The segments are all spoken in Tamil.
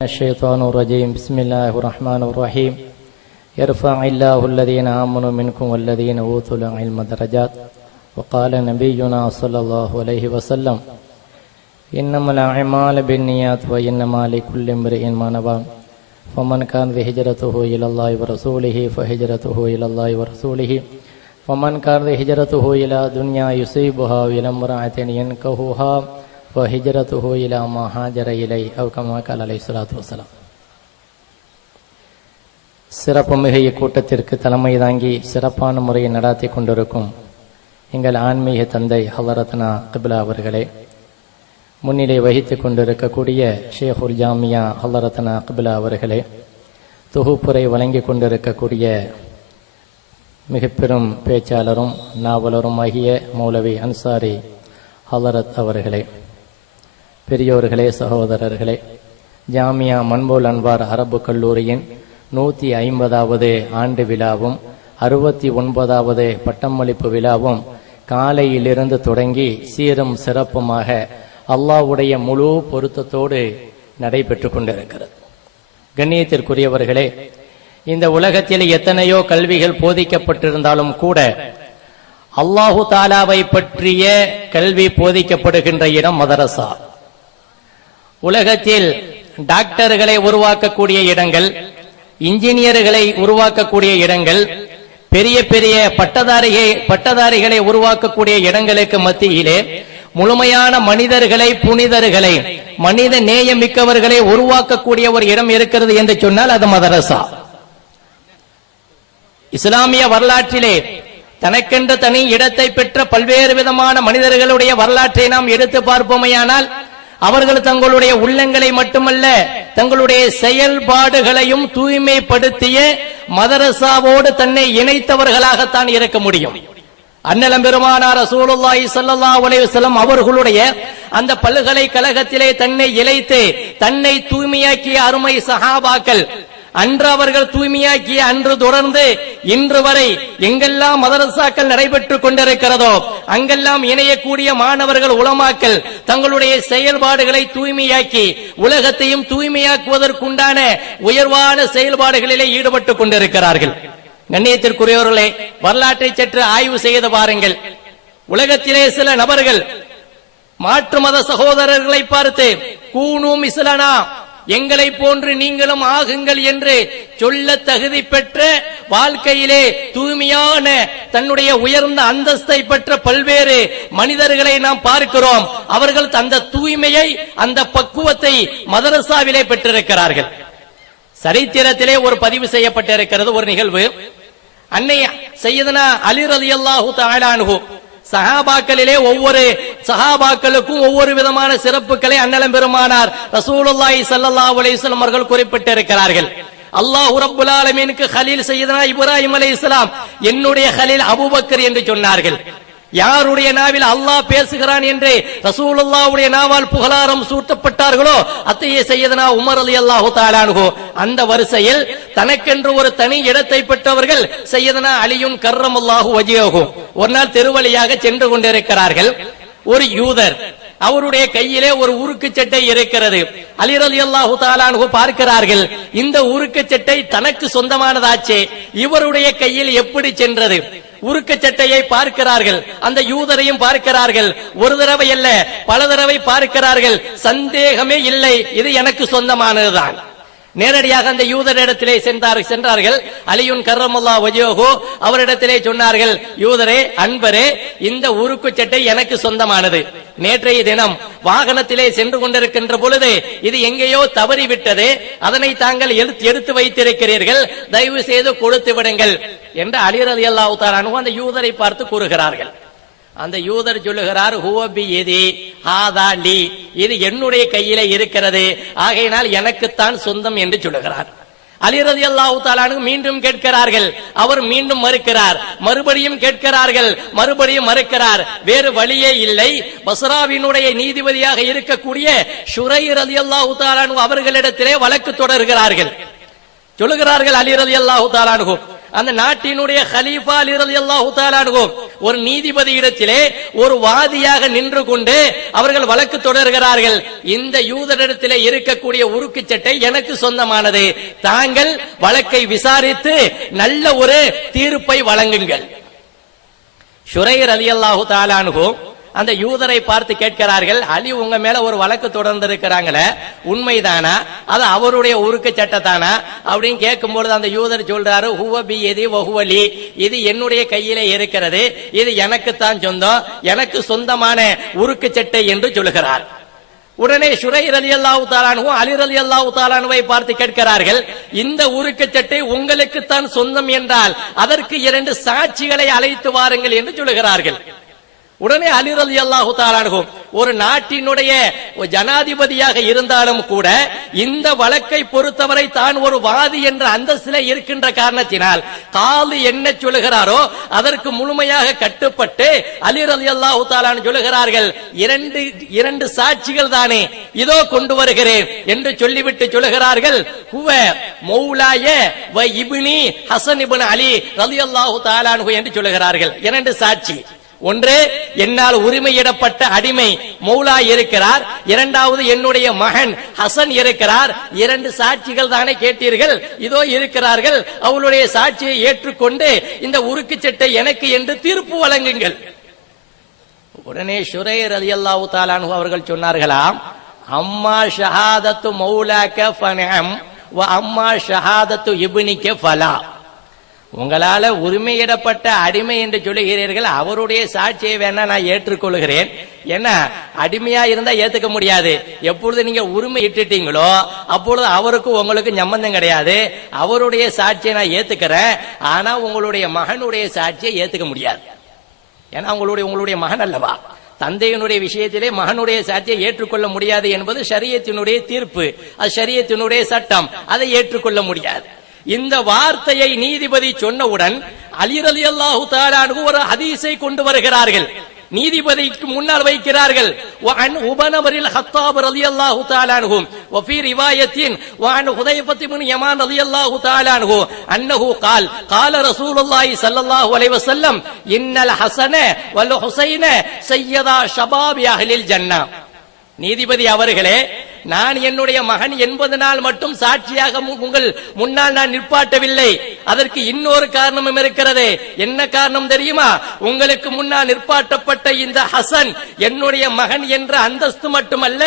الشيطان الرجيم بسم الله الرحمن الرحيم يرفع الله الذين آمنوا منكم والذين أوتوا العلم درجات وقال نبينا صلى الله عليه وسلم إنما الأعمال بالنيات وإنما لكل امرئ ما نوى فمن كان هجرته إلى الله ورسوله فهجرته إلى الله ورسوله ومن كان هجرته إلى دنيا يصيبها وإلى امرأة ينكحها وهجرته إلى ما هاجر إليه أو كما قال عليه الصلاة والسلام. சிறப்புமிகு இக்கூட்டத்திற்கு தலைமை தாங்கி சிறப்பான முறையை நடாத்தி கொண்டிருக்கும் எங்கள் ஆன்மீக தந்தை ஹலரத்னா கிப்லா அவர்களே, முன்னிலை வகித்துக் கொண்டிருக்கக்கூடிய ஷேகுல் ஜாமியா ஹலரத்னா கிப்லா அவர்களே, தொகுப்புரை வழங்கி கொண்டிருக்கக்கூடிய மிக பெரும் பேச்சாளரும் நாவலரும் ஆகிய மௌலவி அன்சாரி ஹலரத் அவர்களே, பெரியோர்களே, சகோதரர்களே, ஜாமியா மன்போல் அன்வார் அரபு கல்லூரியின் 150வது ஆண்டு விழாவும் 69வது பட்டமளிப்பு விழாவும் காலையிலிருந்து தொடங்கி சீரும் சிறப்புமாக அல்லாஹ்வுடைய முழு பொருத்தத்தோடு நடைபெற்று கொண்டிருக்கிறது. கண்ணியத்திற்குரியவர்களே, இந்த உலகத்தில் எத்தனையோ கல்விகள் போதிக்கப்பட்டிருந்தாலும் கூட அல்லாஹு தாலாவை பற்றிய கல்வி போதிக்கப்படுகின்ற இடம் மதரசா. உலகத்தில் டாக்டர்களை உருவாக்கக்கூடிய இடங்கள், இன்ஜினியர்களை உருவாக்கக்கூடிய இடங்கள், பெரிய பெரிய பட்டதாரிகளை உருவாக்கக்கூடிய இடங்களுக்கு மத்தியிலே முழுமையான மனிதர்களை, புனிதர்களை, மனித நேயமிக்கவர்களை உருவாக்கக்கூடிய ஒரு இடம் இருக்கிறது என்று சொன்னால் அது மதரசா. இஸ்லாமிய வரலாற்றிலே தனக்கென்று தனி இடத்தை பெற்ற பல்வேறு விதமான மனிதர்களுடைய வரலாற்றை நாம் எடுத்து பார்ப்போமையானால் அவர்கள் தங்களுடைய உள்ளங்களை மட்டுமல்ல தங்களுடைய செயல்பாடுகளையும் தூய்மைப்படுத்திய மதரசாவோடு தன்னை இணைத்தவர்களாகத்தான் இருக்க முடியும். அன்னலம் பெருமானார் ரசூலுல்லாஹி ஸல்லல்லாஹு அலைஹி வஸல்லம் அவர்களுடைய அந்த பல்கலைக்கழகத்திலே தன்னை இழைத்து தன்னை தூய்மையாக்கிய அருமை சஹாபாக்கள், அன்று அவர்கள் தூய்மையாக்கிய அன்று தொடர்ந்து இன்று வரை எங்கெல்லாம் மதரசாக்கள் நடைபெற்றுக் கொண்டிருக்கிறதோ அங்கெல்லாம் இணையக்கூடிய மாணவர்கள், உலமாக்கள் தங்களுடைய செயல்பாடுகளை தூய்மையாக்கி உலகத்தையும் தூய்மையாக்குவதற்குண்டான உயர்வான செயல்பாடுகளிலே ஈடுபட்டுக் கொண்டிருக்கிறார்கள். கண்ணியத்திற்குரியவர்களே, வரலாற்றை சற்று ஆய்வு செய்து பாருங்கள். உலகத்திலே சில நபர்கள் மாற்று மத சகோதரர்களை பார்த்து கூனும் இஸ்லானா, எங்களை போன்று நீங்களும் ஆகுங்கள் என்று சொல்ல தகுதி பெற்ற, வாழ்க்கையிலே தூய்மையான தன்னுடைய உயர்ந்த அந்தஸ்தை பெற்ற பல்வேறு மனிதர்களை நாம் பார்க்கிறோம். அவர்கள் அந்த தூய்மையை, அந்த பக்குவத்தை மதரசாவிலே பெற்றிருக்கிறார்கள். சரித்திரத்திலே ஒரு பதிவு செய்யப்பட்டிருக்கிறது ஒரு நிகழ்வு. அன்னை சையதுனா அலி ரலியல்லாஹு தஆலா அன்ஹு, சஹாபாக்களிலே ஒவ்வொரு சஹாபாக்களுக்கும் ஒவ்வொரு விதமான சிறப்புகளை அன்னலம் பெருமானார் ரசூலுல்லாஹி ஸல்லல்லாஹு அலைஹி வஸல்லம் அவர்கள் குறிப்பிட்டிருக்கிறார்கள். அல்லாஹ் ரப்புல் ஆலமீனுக்கு கலீல் சையதுனா இப்ராஹிம் அலைஹிஸ்ஸலாம் என்னுடைய கலீல் அபூபக்கர் என்று சொன்னார்கள். யாருடைய நாவில் அல்லாஹ் பேசுகிறான் என்று ரசூலுல்லாஹ்வுடைய நாவால் புகழாரம் சூட்டப்பட்டார்களோ அத்தையே சையதுனா உமர் ரலியல்லாஹு தஆலா அன்ஹு. அந்த வரிசையில் தனக்கென்று ஒரு தனி இடத்தை பெற்றவர்கள் சையதுனா அலியுன் கர்ரமல்லாஹு வஜ்ஹஹு. ஒரு நாள் தெருவழியாக சென்று கொண்டிருக்கிறார்கள். ஒரு யூதர், அவருடைய கையிலே ஒரு உருக்கு சட்டை இருக்கிறது. அலி ரலியல்லாஹு தஆலா அன்ஹு பார்க்கிறார்கள், இந்த உருக்கு சட்டை தனக்கு சொந்தமானதாச்சே, இவருடைய கையில் எப்படி சென்றது? உருக்கு சட்டையை பார்க்கிறார்கள், அந்த யூதரையும் பார்க்கிறார்கள். ஒரு தடவை அல்ல, பல தடவை பார்க்கிறார்கள். சந்தேகமே இல்லை, இது எனக்கு சொந்தமானதுதான். நேரடியாக அந்த யூதரிடத்திலே சென்றார்கள். அலியுன் கர்ரமல்லாஹு வஜ்ஹஹு அவரிடத்திலே சொன்னார்கள், யூதரே, அன்பரே, இந்த உருக்கு சட்டை எனக்கு சொந்தமானது. நேற்றைய தினம் வாகனத்திலே சென்று கொண்டிருக்கின்ற பொழுது இது எங்கேயோ தவறிவிட்டது, அதனை தாங்கள் எடுத்து வைத்திருக்கிறீர்கள், தயவு செய்து கொடுத்து விடுங்கள் என்று அலி ரலியல்லாஹு தஆலா அன்ஹு அந்த யூதரை பார்த்து கூறுகிறார்கள். அந்த யூதர் சொல்லுகிறார், ஹுவ பியதி ஹாதா லி, இது என்னுடைய கையிலே இருக்கிறது, ஆகையினால் எனக்குத்தான் சொந்தம் என்று சொல்லுகிறார். அலி ரலியல்லாஹு தஆலா அன்ஹு மீண்டும் கேட்கிறார்கள், அவர் மீண்டும் மறுக்கிறார். மறுபடியும் கேட்கிறார்கள், மறுபடியும் மறுக்கிறார். வேறு வழியே இல்லை. பஸ்ராவினுடைய நீதிபதியாக இருக்கக்கூடிய ஷுரை ரலியல்லாஹு தஆலா அன்ஹு அவர்களிடத்திலே வழக்கு தொடர்கிறார்கள். சொல்லுகிறார்கள் அலி ரலியல்லாஹு தஆலா அன்ஹு, அந்த நாட்டினுடைய கலீஃபா அலி ரலியல்லாஹு தஆலா அன்ஹு ஒரு நீதிபதி இடத்திலே ஒரு வாதியாக நின்று கொண்டு அவர்கள் வழக்கு தொடர்கிறார்கள். இந்த யூதரிடத்திலே இருக்கக்கூடிய உருக்கு சட்டை எனக்கு சொந்தமானது, தாங்கள் வழக்கை விசாரித்து நல்ல ஒரு தீர்ப்பை வழங்குங்கள். ஷுரைர் ரலியல்லாஹு தஆலா அன்ஹு அந்த யூதரை பார்த்து கேட்கிறார்கள், அலி உங்க மேல ஒரு வழக்கு தொடர்ந்திருக்கிறாங்களே, உண்மைதானா? அது அவருடைய உருக்கு சட்டத்தானா அப்படின்னு கேட்கும்பொழுது அந்த யூதர் சொல்றாரு, ஹுவ பி எதி வஹுவலி, இது என்னுடைய கையிலே இருக்கிறது, இது எனக்குத்தான் சொந்தம், எனக்கு சொந்தமான உருக்கு சட்டை என்று சொல்கிறார். உடனே ஷுரைர் ரலியல்லாஹு தஆலா அன்ஹு அலி ரலியல்லாஹு தஆலா அன்ஹுவை பார்த்து கேட்கிறார்கள், இந்த உருக்கு சட்டை உங்களுக்குத்தான் சொந்தம் என்றால் அதற்கு 2 சாட்சிகளை அழைத்து வாருங்கள் என்று சொல்கிறார்கள். உடனே அலி ரலியல்லாஹு தஆலா அன்ஹு ஒரு நாட்டினுடைய ஜனாதிபதியாக இருந்தாலும் கூட இந்த வழக்கை பொறுத்தவரை தான் ஒரு வாதி என்ற அந்தஸ்திலே இருக்கின்ற காரணத்தினால் காலி என்ன சொல்லுகிறாரோ அதற்கு முழுமையாக கட்டுப்பட்டு அலி ரலியல்லாஹு தஆலா அன்ஹு சொல்லுகிறார்கள், 2 சாட்சிகள் தானே, இதோ கொண்டு வருகிறேன் என்று சொல்லிவிட்டு சொல்லுகிறார்கள், ஹுவ மௌலாய வ இப்னி ஹஸன் இப்னு அலி ரலியல்லாஹு தஆலா அன்ஹு என்று சொல்லுகிறார்கள். 2 சாட்சி, ஒன்று என்னால் உரிமையிடப்பட்ட அடிமை மௌலா இருக்கிறார், இரண்டாவது என்னுடைய மகன் ஹசன் இருக்கிறார். 2 சாட்சிகள் தானே கேட்டீர்கள், இதோ இருக்கிறார்கள், அவளுடைய சாட்சியை ஏற்றுக்கொண்டு இந்த உருக்கு சட்டை எனக்கு என்று தீர்ப்பு வழங்குங்கள். உடனே ஷுரைர் ரலியல்லாஹு தஆலா அன்ஹு அவர்கள் சொன்னார்களாம், அம்மா ஷஹாதத்து மௌலாக ஃபனஅம் வ அம்மா ஷஹாதத்து இப்னிக ஃபலா. உங்களால உரிமையிடப்பட்ட அடிமை என்று சொல்லுகிறீர்கள், அவருடைய சாட்சியை வேணா நான் ஏற்றுக்கொள்கிறேன். ஏன்னா அடிமையா இருந்தா ஏத்துக்க முடியாது. எப்பொழுது நீங்க உரிமை இட்டுட்டீங்களோ அப்பொழுது அவருக்கு உங்களுக்கு சம்பந்தம் கிடையாது. அவருடைய சாட்சியை நான் ஏத்துக்கிறேன், ஆனா உங்களுடைய மகனுடைய சாட்சியை ஏத்துக்க முடியாது. ஏன்னா உங்களுடைய மகன் அல்லவா. தந்தையினுடைய விஷயத்திலே மகனுடைய சாட்சியை ஏற்றுக்கொள்ள முடியாது என்பது ஷரியத்தினுடைய தீர்ப்பு, அது ஷரியத்தினுடைய சட்டம், அதை ஏற்றுக்கொள்ள முடியாது. இந்த வார்த்தையை நீதிபதி சொன்னவுடன் அலி ரலியல்லாஹு தஆலா அன்ஹு ஒரு ஹதீஸை கொண்டு வருகிறார்கள், நீதிபதிக்கு முன்னால் வைக்கிறார்கள். وعن عمر الخطاب رضي الله تعالى عنه وفي روايه وعن حذيفه بن يمان رضي الله تعالى عنه انه قال قال رسول الله صلى الله عليه وسلم ان الحسن والحسين سيدا شباب اهل الجنه. நீதிபதி அவர்களே, நான் என்னுடைய மகன் என்பதனால் மட்டும் சாட்சியாக உங்கள் முன்னால் நான் நிற்பாட்டவில்லை. அதற்கு இன்னொரு காரணமும் இருக்கிறது. என்ன காரணம் தெரியுமா? உங்களுக்கு முன்னால் நிற்பாட்டப்பட்ட இந்த ஹசன் என்னுடைய மகன் என்ற அந்தஸ்து மட்டுமல்ல,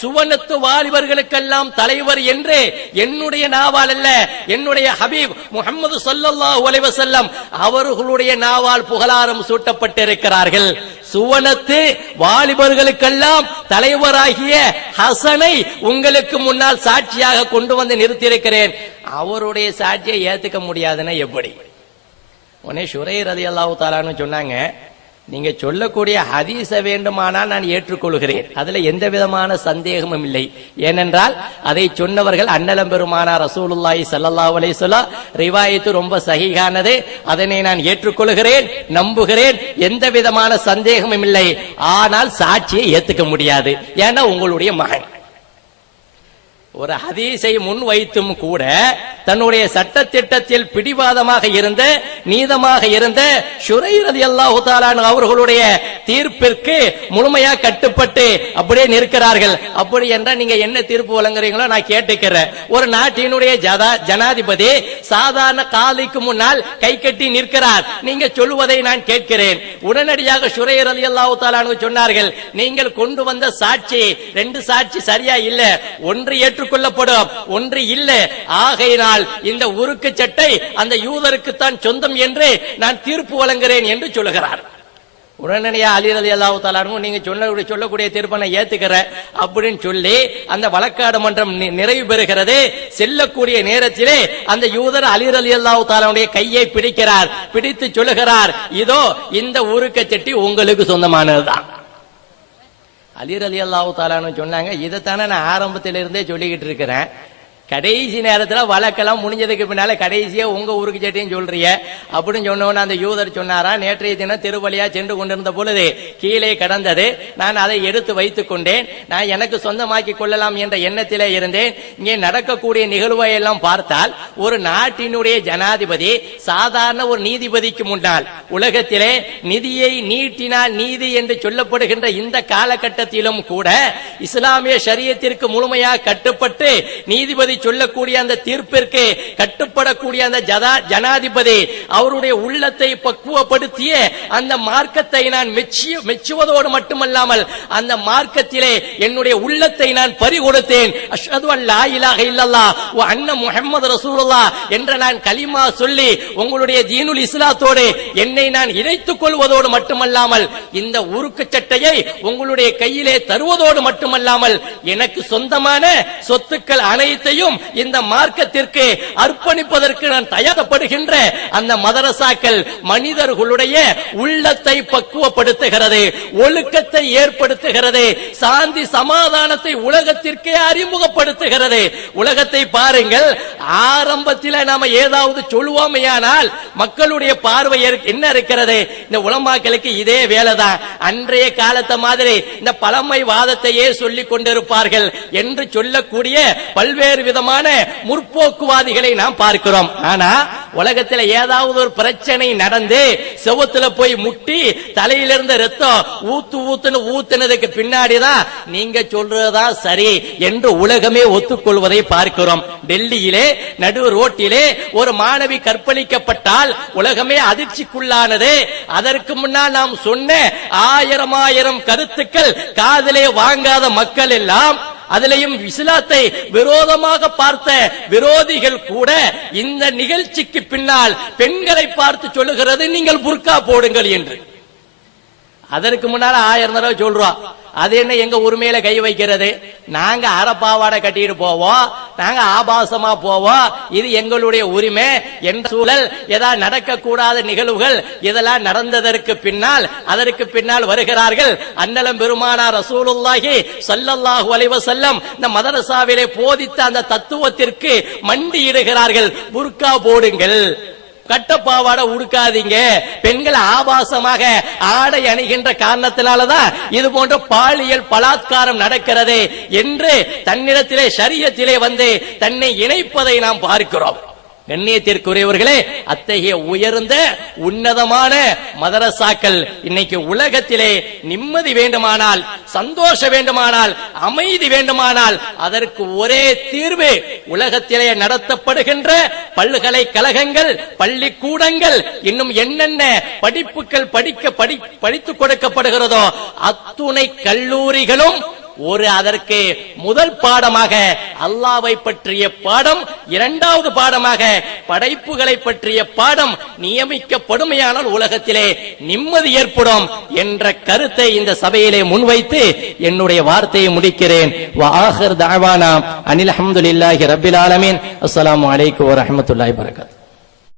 சுவனத்து வாலிபர்களுக்கெல்லாம் தலைவர் என்று என்னுடைய நாவால் அல்ல, என்னுடைய ஹபீப் முஹம்மது ஸல்லல்லாஹு அலைஹி வஸல்லம் அவர்களுடைய நாவால் புகழாரம் சூட்டப்பட்டிருக்கிறார்கள். சுவனத்து வாலிபர்களுக்கெல்லாம் தலைவராகிய ஹசனை உங்களுக்கு முன்னால் சாட்சியாக கொண்டு வந்து நிறுத்தியிருக்கிறேன், அவருடைய சாட்சியை ஏத்துக்க முடியாதுன்னா எப்படி? உடனே ஷுரைர் ரலியல்லாஹு தஆலா அன்ஹு சொன்னாங்க, நீங்க சொல்லக்கூடிய ஹதீஸ வேண்டுமானால் நான் ஏற்றுக்கொள்கிறேன், அதுல எந்த விதமான சந்தேகமும் இல்லை. ஏனென்றால் அதை சொன்னவர்கள் அன்னலம் பெருமானார் ரசூலுல்லாஹி ஸல்லல்லாஹு அலைஹி வஸல்லம், ரிவாயத்து ரொம்ப சஹீஹானது, அதனை நான் ஏற்றுக்கொள்கிறேன், நம்புகிறேன், எந்த விதமான சந்தேகமும் இல்லை. ஆனால் சாட்சியை ஏத்துக்க முடியாது, ஏன்னா உங்களுடைய மகன். ஒரு ஹதீஸை முன் வைத்தும் கூட தன்னுடைய சட்டத்திட்டத்தில் பிடிவாதமாக இருந்த, நீதமாக இருந்த ஷுரைர் ரலியல்லாஹு தஆலா அவர்களுடைய தீர்ப்பிற்கு முழுமையா கட்டுப்பட்டு அப்படியே நிற்கிறார்கள். அப்படி என்றால் நீங்க என்ன தீர்ப்பு வழங்குறீங்களோ நான் கேட்டுக்கிறேன். ஒரு நாட்டினுடைய ஜனாதிபதி சாதாரண காலிக்கு முன்னால் கை கட்டி நிற்கிறார், நீங்க சொல்லுவதை நான் கேட்கிறேன். உடனடியாக ஷுரைர் ரலியல்லாஹு தஆலா சொன்னார்கள், நீங்கள் கொண்டு வந்த சாட்சி 2 சாட்சி சரியா இல்ல, ஒன்று ஏற்றுக்கொள்ளப்படும், ஒன்று இல்ல. ஆகையினால் இந்த உருக்கு சட்டை அந்த யூதருக்குத்தான் சொந்தம் என்று நான் தீர்ப்பு வழங்குகிறேன் என்று சொல்லுகிறார். உடனடியாக அலி ரலியல்லாஹு தஆலா அன்ஹு நீங்க சொல்லக்கூடிய தீர்ப்பை நான் ஏத்துக்கிறேன் அப்படின்னு சொல்லி அந்த வழக்காடு மன்றம் நிறைவு பெறுகிறது. செல்லக்கூடிய நேரத்திலே அந்த யூதர் அலி ரலியல்லாஹு தஆலாவுடைய கையை பிடிக்கிறார், பிடித்து சொல்லுகிறார், இதோ இந்த உருக்கு சட்டை உங்களுக்கு சொந்தமானதுதான். அலி ரலியல்லாஹு தஆலா சொன்னாங்க, இதைத்தானே நான் ஆரம்பத்திலிருந்தே சொல்லிக்கிட்டு இருக்கிறேன், கடைசி நேரத்துல வழக்கெல்லாம் முடிஞ்சதுக்கு பின்னால கடைசியா உங்க ஊருக்கு சேட்டையும் சொல்றிய அப்படின்னு சொன்னோன்னு அந்த யூதர் சொன்னாரா, நேற்றைய தினம் திருவழியா சென்று கொண்டிருந்த பொழுது கீழே கடந்தது, நான் அதை எடுத்து வைத்துக் கொண்டேன், நான் எனக்கு சொந்தமாக்கி கொள்ளலாம் என்ற எண்ணத்திலே இருந்தேன். இங்கே நடக்கக்கூடிய நிகழ்வை எல்லாம் பார்த்தால் ஒரு நாட்டினுடைய ஜனாதிபதி சாதாரண ஒரு நீதிபதிக்கு முன்னால் உலகத்திலே நிதியை நீட்டினால் நீதி என்று சொல்லப்படுகின்ற இந்த காலகட்டத்திலும் கூட இஸ்லாமிய ஷரியத்திற்கு முழுமையாக கட்டுப்பட்டு நீதிபதி சொல்லக்கூடிய அந்த தீர்ப்பிற்கு கட்டுப்படக்கூடிய அந்த ஜனாதிபதி அவருடைய உள்ளத்தை பக்குவப்படுத்திய அந்த மார்க்கத்தை நான் மெச்சுவதோடு மட்டுமல்லாமல் அந்த மார்க்கத்திலே என்னுடைய உள்ளத்தை நான் பறிகொடுத்தேன். அஷ்ஹது அன் லா இலாஹ இல்லல்லாஹ் வ அன்ன முஹம்மது ரசூலுல்லாஹ் என்ற நான் கலிமா சொல்லி உங்களுடைய தீனுல் இஸ்லாத்தோடு என்னை நான் இணைத்துக் கொள்வதோடு மட்டுமல்லாமல் இந்த உருக்கு சட்டையை உங்களுடைய கையிலே தருவதோடு மட்டுமல்லாமல் எனக்கு சொந்தமான சொத்துக்கள் அனைத்தையும் இந்த மார்க்கத்திற்கு அர்ப்பணிப்பதற்கு நான் தயார்படுகின்ற அந்த மதரசாக்கள் மனிதர்களுடைய உள்ளத்தை பக்குவப்படுத்துகிறது, ஒழுக்கத்தை ஏற்படுத்துகிறது, சாந்தி சமாதானத்தை உலகத்திற்கே அறிமுகப்படுத்துகிறது. உலகத்தை பாருங்கள், ஆரம்பத்தில் நாம ஏதாவது சொல்லுவோமையானால் மக்களுடைய பார்வை என்ன இருக்கிறது? இந்த உலமாக்களுக்கு இதே வேலைதான், அன்றைய காலத்தை மாதிரி இந்த பழமை வாதத்தையே சொல்லிக் கொண்டிருப்பார்கள் என்று சொல்லக்கூடிய பல்வேறு விதமான முற்போக்குவாதிகளை நாம் பார்க்கிறோம். ஆனா உலகத்தில் ஏதாவது ஒரு பிரச்சனை நடந்து செவத்துல போய் முட்டி தலையிலிருந்து ரத்தம் ஊத்துன்னு ஊத்துனதுக்கு பின்னாடிதான் நீங்க சொல்றதுதான் சரி என்று உலகமே ஒத்துக்கொள்வதை பார்க்கிறோம். டெல்லியிலே நடு ரோட்டிலே ஒரு மாணவி கற்பழிக்கப்பட்டால் உலகமே அதிர்ச்சிக்குள்ளானது. அதற்கு முன்னால் நாம் சொன்ன ஆயிரம் கருத்துக்கள் காதிலே வாங்காத மக்கள் எல்லாம், அதிலையும் இஸ்லாத்தை விரோதமாக பார்த்த விரோதிகள் கூட இந்த நிகழ்ச்சிக்கு பின்னால் பெண்களை பார்த்து சொல்லுகிறது நீங்கள் புர்கா போடுங்கள் என்று. அதற்கு முன்னால 1000 தடவை சொல்றோம். அது என்ன எங்க உரிமையில கை வைக்கிறது? நாங்க அறப்பாவாடை கட்டிட்டு போவோம், நாங்க ஆபாசமா போவோம், இது எங்களுடைய உரிமை என்ற சூழல். ஏதாவது நடக்கக்கூடாத நிகழ்வுகள் இதெல்லாம் நடந்ததற்கு பின்னால் அதற்கு பின்னால் வருகிறார்கள். அன்னலம் பெருமானார் ரசூலுல்லாஹி ஸல்லல்லாஹு அலைஹி வஸல்லம் இந்த மதரசாவிலே போதித்த அந்த தத்துவத்திற்கு மண்டியிடுகிறார்கள். புர்கா போடுங்கள், கட்டப்பாவாடை உடுக்காதீங்க, பெண்கள் ஆபாசமாக ஆடை அணிகின்ற காரணத்தினாலதான் இது போன்ற பாலியல் பலாத்காரம் நடக்கிறது என்று தன்னிடத்திலே ஷரியத்திலே வந்து தன்னை இணைப்பதை நாம் பார்க்கிறோம். கண்ணியத்திற்குரியவர்களே, அத்தகைய உயர்ந்த உன்னதமான மதரசாக்கள் இன்னைக்கு உலகத்திலே நிம்மதி வேண்டுமானால், சந்தோஷம் வேண்டுமானால், அமைதி வேண்டுமானால் அதற்கு ஒரே தீர்வு உலகத்திலே நடத்தப்படுகின்ற பல்கலைக்கழகங்கள், பள்ளிக்கூடங்கள், இன்னும் என்னென்ன படிப்புகள் படித்துக் கொடுக்கப்படுகிறதோ அத்துணை கல்லூரிகளும் அதற்கு முதல் பாடமாக அல்லாஹ்வை பற்றிய பாடம், இரண்டாவது பாடமாக படைப்புகளை பற்றிய பாடம் நியமிக்கப்படுமையானால் உலகத்திலே நிம்மதி ஏற்படும் என்ற கருத்தை இந்த சபையிலே முன்வைத்து என்னுடைய வார்த்தையை முடிக்கிறேன். வஆகிர் தஅவானா அனில் ஹம்துலில்லாஹி ரப்பில் ஆலமீன். அஸ்ஸலாமு அலைக்கும் வரஹ்மத்துல்லாஹி வபரகாத்துஹு.